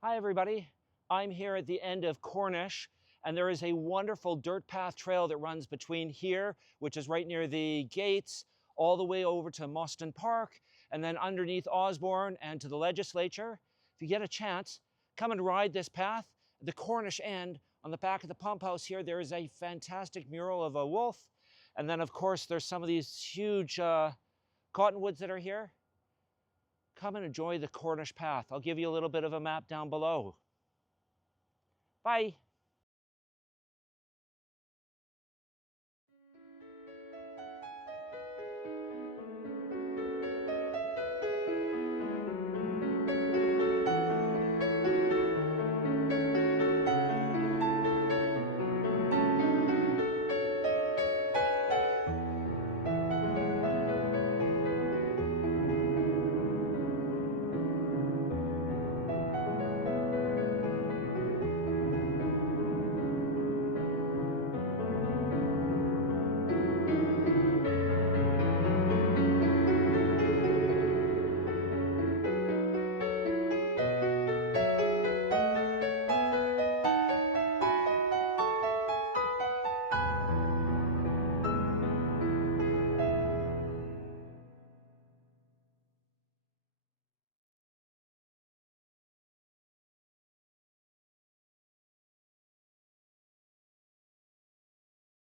Hi everybody, I'm here at the end of Cornish and there is a wonderful dirt path trail that runs between here, which is right near the gates, all the way over to Mostyn Park and then underneath Osborne and to the legislature. If you get a chance, come and ride this path. At the Cornish end, on the back of the pump house here, there is a fantastic mural of a wolf. And then of course there's some of these huge cottonwoods that are here. Come and enjoy the Cornish path. I'll give you a little bit of a map down below. Bye.